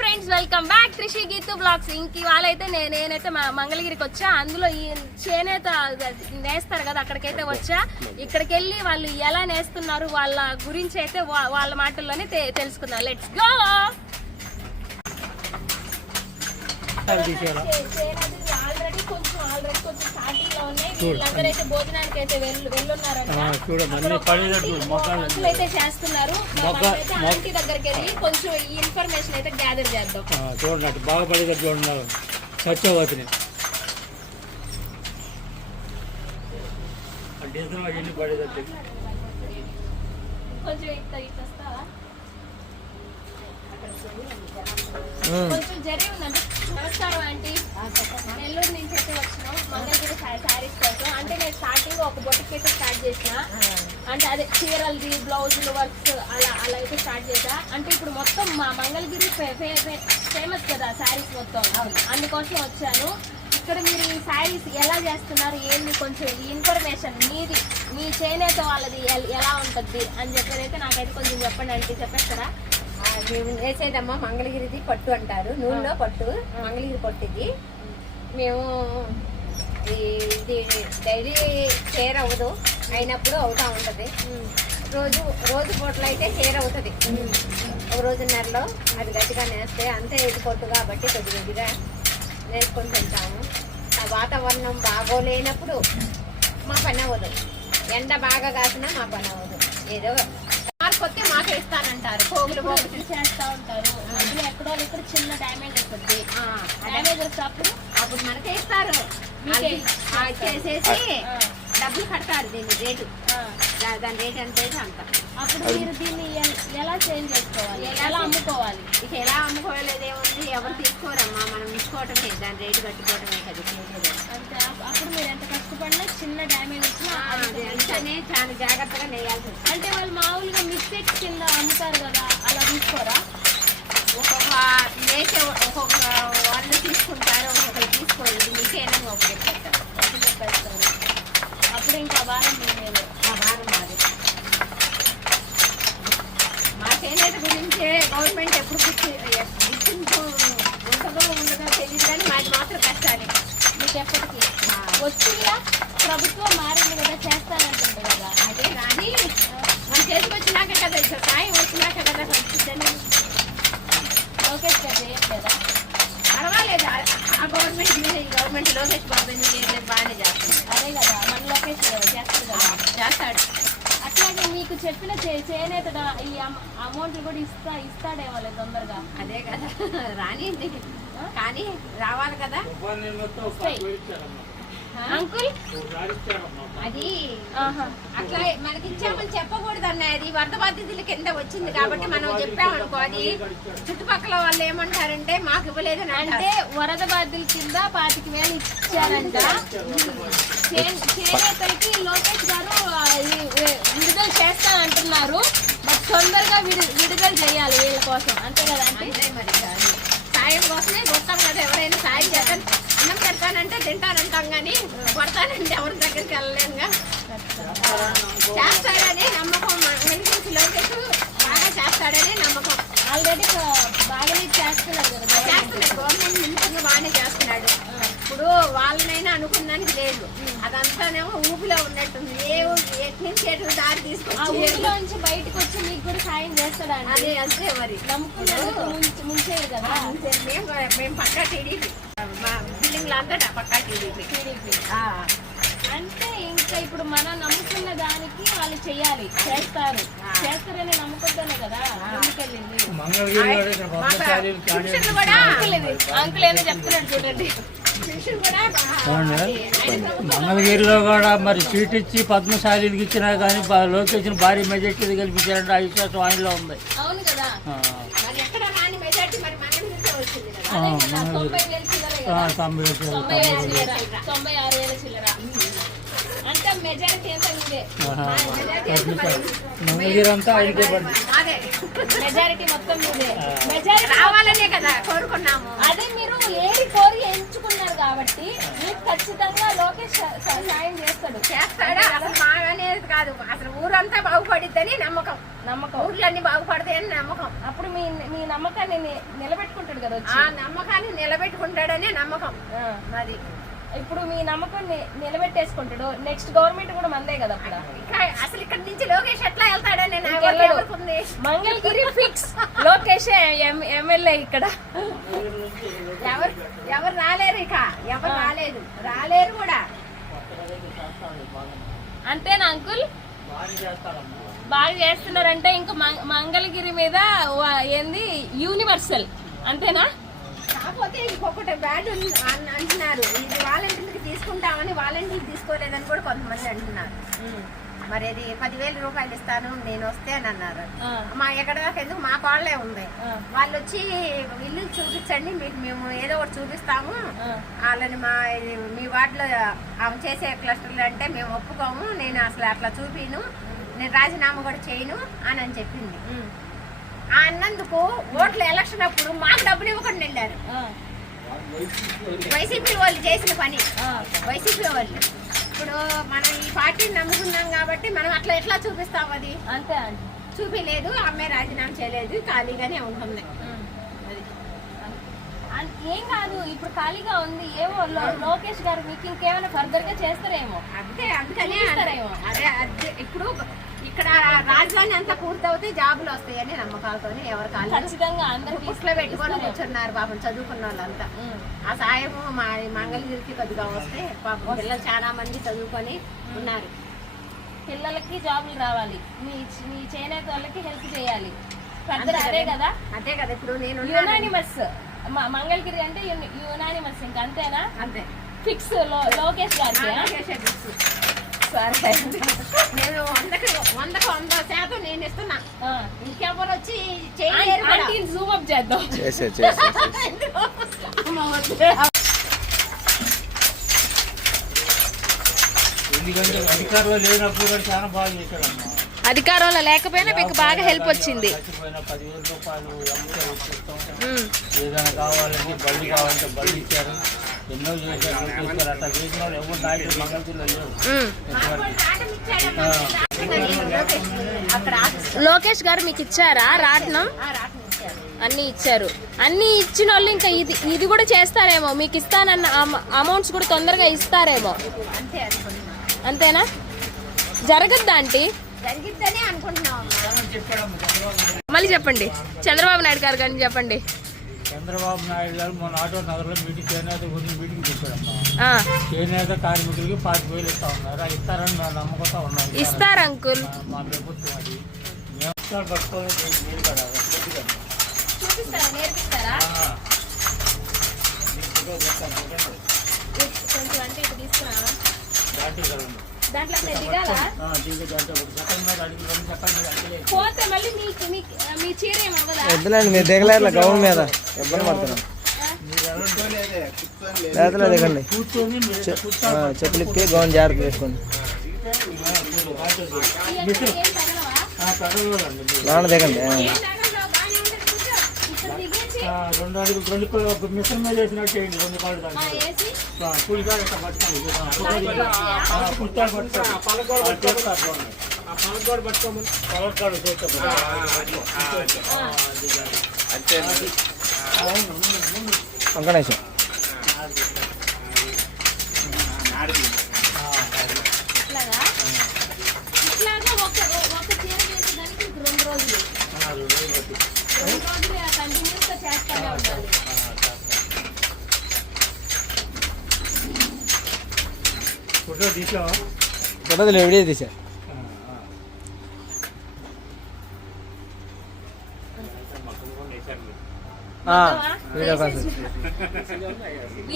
Friends welcome back Trishi Geethu blogs ఇంక ఇవాళ అయితే నే- నేనైతే మంగళగిరికి వచ్చా. అందులో ఈ చేనేత నేస్తారు కదా అక్కడికైతే వచ్చా. ఇక్కడికి వెళ్ళి వాళ్ళు ఎలా నేస్తున్నారు వాళ్ళ గురించి అయితే వాళ్ళ మాటల్లోనే తెలుసుకుందాం. లెట్స్ గో మొక్కలు వంటలు అయితే చేస్తున్నారు. మొగ్గ- మనమైతే ఆంటీ దగ్గరికి వెళ్ళి కొంచెం ఈ ఇన్ఫర్మేషన్ అయితే గ్యాదర్ చేద్దాం. చూడండి బాగా పడేటట్టు చూడండి సత్యవతిని. కొంచెం ఇట్లా ఇట్లా కొంచెం జరిగి ఉందంటే నమస్కారం ఆంటీ. నెల్లూరు నుంచి అయితే వచ్చినాం. మంగళగిరి శారీస్ కోసం. అంటే నేను స్టార్టింగ్ ఒక బొట్టుకి అయితే స్టార్ట్ చేసిన. అంటే అదే చీరలది బ్లౌజులు వర్క్స్ అలా అలా అయితే స్టార్ట్ చేసా అంటే ఇప్పుడు మొత్తం మా మంగళగిరి ఫేమస్ కదా శారీస్ మొత్తం. అందుకోసం వచ్చాను. ఇక్కడ మీరు ఈ శారీస్ ఎలా చేస్తున్నారు? ఏంది? కొంచెం ఈ ఇన్ఫర్మేషన్ మీది. మీ చేనేత వాళ్ళది ఎల్- ఎలా ఉంటుంది? అని చెప్పేది అయితే నాకైతే కొంచెం చెప్పండి అంటే చెప్పేస్తారా? మేము వేసేదమ్మా మంగళగిరిది పట్టు అంటారు. నూనెలో పట్టు మంగళగిరి పట్టు ఇది మేము ఈ- ఇది డైలీ చీర అవ్వదు అయినప్పుడు అవుతా ఉంటుంది. రోజు రోజు పూటలు అయితే చీర అవుతుంది ఒక రోజున్నరలో అది గట్టిగా నేస్తే అంతే ఇది పట్టు కాబట్టి కొద్ది కొద్దిగా నేర్చుకొని తింటాము. ఆ వాతావరణం బాగోలేనప్పుడు మా పని అవ్వదు. ఎండ బాగా కాసినా మా పని అవ్వదు. ఏదో మార్పు వస్తే మాకు ఇస్తానంటారు. పోగులు పోగులు చేస్తా ఉంటారు. మధ్యలో ఎక్కడో ఇక్కడ చిన్న డ్యామేజ్ అవుతుంది. డ్యామేజ్ వస్తే అప్పుడు? అప్పుడు మనకే ఇస్తారు. చేసేసి డబ్బులు కడతారు దీని రేటు. దాని రేట్ ఎంత అయితే అంత. అప్పుడు మీరు దీన్ని ఎల్- చేంజ్ చేసుకోవాలి? ఎలా అమ్ముకోవాలి? ఇక ఎలా అమ్ముకోలేదు ఎవరు తీసుకోరమ్మా? మనం ఉంచుకోవటమే దాని రేటు కట్టుకోవటమే కదా. అప్పుడు మీరు ఎంత కష్టపడినా చిన్న డ్యామేజ్ వచ్చినా చాలా జాగ్రత్తగా నేయాల్సి అంటే వాళ్ళు మామూలుగా మిస్టేక్స్ కింద అమ్ముతారు కదా అలా తీసుకోరా? ఒక్కొక్క నేచే ఒక్కొక్క వాళ్ళు తీసుకుంటారు ఒక్కొక్కరు తీసుకోరు. ఇది మీకేనా ఒకటి అది చెప్పేస్తారు అప్పుడు ఇంకా భారం ఆ భారం మాది. మా చేనేత గురించే గవర్నమెంట్ ఎప్పుడు మీకు ఎప్పటికీ వచ్చిందా? ప్రభుత్వం మారింది కదా చేస్తానంటుంది కదా. అదే కానీ మన చేతికి వచ్చినాక కదా ఇక సాయం వచ్చినాక కదా వచ్చిందని లోకేష్ గారు చేయట్లేదా? పర్వాలేదు ఆ- గవర్నమెంట్ మీద ఈ గవర్నమెంట్ లోకేష్ బాబు లేదు బాగానే చేస్తుంది. అదే కదా మన లోకేష్ చేస్తారు కదా. చేస్తాడు. అట్లాగే మీకు చెప్పిన చేనేత ఈ అమౌంట్ కూడా ఇస్తా ఇస్తాడేమో తొందరగా. అదే కదా రానియండి. కానీ రావాలి కదా? అంకుల్? అది ఆహా. అట్లా మనకి ఇచ్చామని చెప్పకూడదు అన్నయ్య అది వరద బాధితుల కింద వచ్చింది కాబట్టి మనం చెప్పామనుకో అది చుట్టుపక్కల వాళ్ళు ఏమంటారంటే మాకు ఇవ్వలేదని అంటే అంటే వరద బాధ్యుల కింద పాతిక వేలు ఇచ్చారంట. చేనేతలకి లోకేష్ గారు విడుదల చేస్తానంటున్నారు. బట్ తొందరగా విడు- విడుదల చేయాలి వీళ్ళ కోసం. అంతే కదా అంటే మరి సాయం కోసమే కొడతాం కదా ఎవరైనా సాయం చేస్తాను అన్నం పెడతానంటే తింటానంటాం కానీ కొడతానంటే ఎవరి దగ్గరికి వెళ్ళలేముగా చేస్తాడని నమ్మకం వెంకటేశ్వర లోకేష్ బాగా చేస్తాడని నమ్మకం. ఆల్రెడీ బాగానే చేస్తున్నారు కదా. చేస్తున్నాడు. గవర్నమెంట్ బాగానే చేస్తున్నాడు. ఇప్పుడు వాళ్ళనైనా అనుకున్నానికి లేదు. అదంతానేమో ఊపిలో ఉన్నట్టుంది. ఏ ఊ- ఎటు నుంచి ఎటు దారి ఆ తీసుకొచ్చి ఊరిలో నుంచి బయటకు వచ్చి మీకు కూడా సాయం చేస్తాడండి. అదే అంతే మరి. నమ్ముకున్నందుకు ముంచే- ముంచేది కదా. అంతే మేము మేము పక్కా టీడీపీ. మా బిల్డింగ్లు అంతా పక్కా టీడీపీ. టీడీపీ. అంటే ఇంకా ఇప్పుడు మనం నమ్ముకున్న దానికి వాళ్ళు చెయ్యాలి చేస్తారు. చేస్తారని నమ్ముకుంటానే కదా. కూడా అంకుల్ ఏదో చెప్తున్నాడు చూడండి. మంగళగిరిలో కూడా మరి సీట్ ఇచ్చి పద్మశాలికి ఇచ్చినా కానీ లోకేష్ని భారీ మెజార్టీ కల్పించారంటే ఆ విశ్వాసం ఆయనలో ఉంది. అవును కదా. ఆ, మరి ఎక్కడ రాని మెజార్టీ మరి మన నుంచే వచ్చింది కదా. ఆ, అదే కదా మంగళగిరి తొంభై తొంభై ఆరు వేల చిల్లర. మెజారిటీ మొత్తం మీదే. మెజారిటీ రావాలనే కదా కోరుకున్నాము. అదే మీరు ఏది కోరి ఎంచుకున్నారు. కాబట్టి మీకు ఖచ్చితంగా లోకేష్ సాయం చేస్తాడు. చేస్తాడా? అసలు మా అనేది కాదు. అసలు ఊరంతా బాగుపడిద్దని నమ్మకం. నమ్మకం. ఊర్లన్నీ బాగుపడతాయని నమ్మకం. అప్పుడు మీ మీ నమ్మకాన్ని నిలబెట్టుకుంటాడు కదా ఆ నమ్మకాన్ని నిలబెట్టుకుంటాడనే నమ్మకం. ఆ. ఇప్పుడు మీ నమ్మకం నిలబెట్టేసుకుంటాడు. నెక్స్ట్ గవర్నమెంట్ కూడా మందే కదా అప్పుడు అసలు ఇక్కడ నుంచి లోకేష్ ఎట్లా వెళ్తాడని? మంగళగిరి ఫిక్స్ లోకేష్ ఎమ్మెల్యే ఇక్కడ. ఎవరు ఎవరు రాలేరు ఇక. ఎవరు రాలేదు. రాలేరు కూడా. అంతేనా అంకుల్? బాగా చేస్తున్నారంటే ఇంకా మంగ- మంగళగిరి మీద ఏంది? యూనివర్సల్. అంతేనా? కాకపోతే ఇంకొకటి బ్యాడ్ అంటున్నారు. ఇది వాలంటీర్కి తీసుకుంటామని వాలంటీర్ తీసుకోలేదని కూడా కొంతమంది అంటున్నారు. మరి అది పదివేల రూపాయలు ఇస్తాను నేను వస్తే అని అన్నారు. మా ఎక్కడ దాకా ఎందుకు? మా కాళ్ళే ఉంది. వాళ్ళు వచ్చి ఇల్లు చూపించండి మీకు మేము ఏదో ఒకటి చూపిస్తాము. వాళ్ళని మా మీ వార్డులో ఆమె చేసే క్లస్టర్లు అంటే మేము ఒప్పుకోము నేను అసలు అట్లా చూపిను నేను రాజీనామా కూడా చేయను అని అని చెప్పింది. అన్నందుకు ఓట్ల ఎలక్షన్ అప్పుడు మాకు డబ్బులు ఇవ్వకుండా వెళ్ళారు. వైసీపీ వాళ్ళు చేసిన పని. వైసీపీ వాళ్ళు. ఇప్పుడు మనం ఈ పార్టీని నమ్ముకున్నాం కాబట్టి మనం అట్లా ఎట్లా చూపిస్తాం అది? అంతే చూపిలేదు ఆమె రాజీనామా చేయలేదు ఖాళీగానే ఉంటుంది ఏం కాదు ఇప్పుడు ఖాళీగా ఉంది ఏమో లోకేష్ గారు మీకు ఇంకేమైనా ఫర్దర్గా చేస్తారేమో. అంతే అందుకనే అదే ఇప్పుడు ఇక్కడ రాజధాని అంతా పూర్తవుతే జాబులు వస్తాయని నమ్మకాలతోని ఎవరు కాదు ఖచ్చితంగా అందరికి పుట్లో పెట్టుకొని కూర్చున్నారు పాపం చదువుకున్న వాళ్ళంతా. ఆ సాయము మా మంగళగిరికి కొద్దిగా వస్తే పాపం పిల్లలు చాలా మంది చదువుకొని ఉన్నారు. పిల్లలకి జాబులు రావాలి. మీ మీ చేనేత వాళ్ళకి హెల్ప్ చేయాలి. అదే కదా? అంతే కదా. ఇప్పుడు నేను. యునానిమస్. మంగళగిరి అంటే యునానిమస్ ఇంకా అంతేనా? అంతే. ఫిక్స్ లోకేష్ గారికి నేను వందకి వందకు వంద శాతం నేను ఇస్తున్నా. ఆ. ఇంకెవరు వచ్చి చేయలేరు కూడా. ఆంటీని జూమ్ అప్ చేద్దాం. చేసే చేసే ఎందుకంటే అధికారులు లేనప్పుడు కూడా చాలా బాగా చేశాడమ్మా అధికారంలో లేకపోయినా మీకు బాగా హెల్ప్ వచ్చింది. ఏదైనా కావాలంటే బళ్ళు కావాలంటే బళ్ళు ఇచ్చారు. ఎన్నో చేశారు అట్లా చేసిన వాళ్ళు ఎవరు మంగళగిరిలో. లోకేష్ గారు మీకు ఇచ్చారా? రాట్నం? ఆ రాటం ఇచ్చారు అన్ని ఇచ్చారు. అన్ని ఇచ్చిన వాళ్ళు ఇంకా ఇది ఇది కూడా చేస్తారేమో. మీకు ఇస్తానన్న అమౌంట్స్ కూడా తొందరగా ఇస్తారేమో. అంతేనా? జరగద్దా ఆంటీ. మళ్ళీ చెప్పండి. చంద్రబాబు నాయుడు గారు కానీ చెప్పండి. చంద్రబాబు నాయుడు గారు మొన్న ఆటో నగర్లో మీటింగ్ చేనేత గురించి మీటింగ్ చెప్పాడమ్మా ఆ, చేనేత కార్మికులకి పాతి వేలు ఇస్తా ఉన్నారు. అది ఇస్తారని మేము నమ్మకంతో ఉన్నాం ఇస్తారు అంకుల్? మా- ప్రభుత్వం అది. మేము పట్టుకోవాలి మీరు కదా తీసుకురా. దాంట్లో దిగాలా? పోతే మళ్ళీ మీకు మీ చీర ఏమవ్వదా వద్దులేండి మీరు దిగలేరు గౌన్ మీద. ఇబ్బంది పడుతున్నాం. మీరు ఎవరు లేతలే దిగండి. చెప్పులు ఇప్పి గౌన్ జాగ్రత్త వేసుకోండి ఆ, కూర్చో, రెండు అడుగులు రెండు ఒక మిషన్ మీద వేసినట్టు చేయండి రెండు కాళ్ళు కూలిగా ఇట్లా పట్టుకోండి కుర్తాలు పట్టుకోండి. పలకాడు. ఆ, ఒక్క నిమిషం ఇట్లాగా? ఇట్లాగా ఒక ఒక చీర చేసేదానికి ఇంక రెండు రోజులు. ఆ, రెండు రోజులు పట్టి. చేస్తానే ఉండాలి ఫోటో తీసావా? ఫోటో వీడియో తీసా.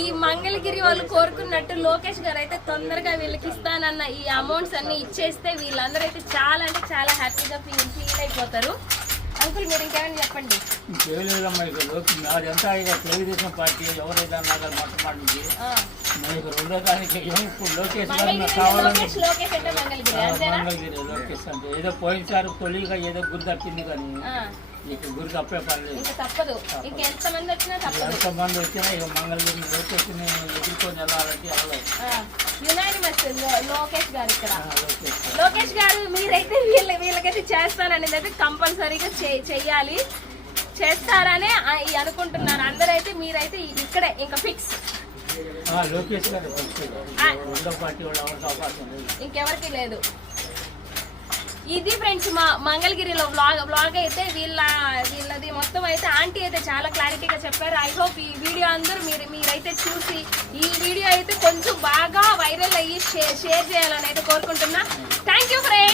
ఈ మంగళగిరి వాళ్ళు కోరుకున్నట్టు లోకేష్ గారు అయితే తొందరగా వీళ్ళకి ఇస్తానన్న ఈ అమౌంట్స్ అన్ని ఇచ్చేస్తే వీళ్ళందరూ అయితే చాలా అంటే చాలా హ్యాపీగా ఫీల్ ఫీల్ అయిపోతారు. అంకుల్ మీరు ఇంకేమైనా చెప్పండి. ఇక లోకి నాదంతా ఇక తెలుగుదేశం పార్టీ ఎవరైనా నాకు మొట్టమొదటి లోకేష్ నాకు అంటే ఏదో పోయినసారి తొలిగా ఏదో గురి తప్పింది కానీ ఇక గురి తప్పే పని లేదు తప్పదు. ఎంతమంది వచ్చినా ఎంతమంది వచ్చినా ఇక మంగళగిరి లోకేష్ని ఎదుర్కొని వెళ్ళాలంటే వెళ్ళలేదు యునానిమస్ లోకేష్ గారు ఇక్కడ. లోకేష్ గారు. మీరైతే వీళ్ళ వీళ్ళకైతే చేస్తాననేది అయితే కంపల్సరీగా చెయ్యాలి. చేస్తారనే అనుకుంటున్నారు. అందరైతే మీరైతే ఇక్కడే ఇంకా ఫిక్స్ ఇంకెవరికి లేదు. ఇది ఫ్రెండ్స్ మా మంగళగిరిలో వ్లాగ్ వ్లాగ్ అయితే వీళ్ళ వీళ్ళది మొత్తం అయితే ఆంటీ అయితే చాలా క్లారిటీగా చెప్పారు. ఐ హోప్ ఈ వీడియో అందరూ మీరు మీరైతే చూసి ఈ వీడియో అయితే కొంచెం బాగా వైరల్ అయ్యి షేర్ షేర్ చేయాలని అయితే కోరుకుంటున్నా. Thank you friends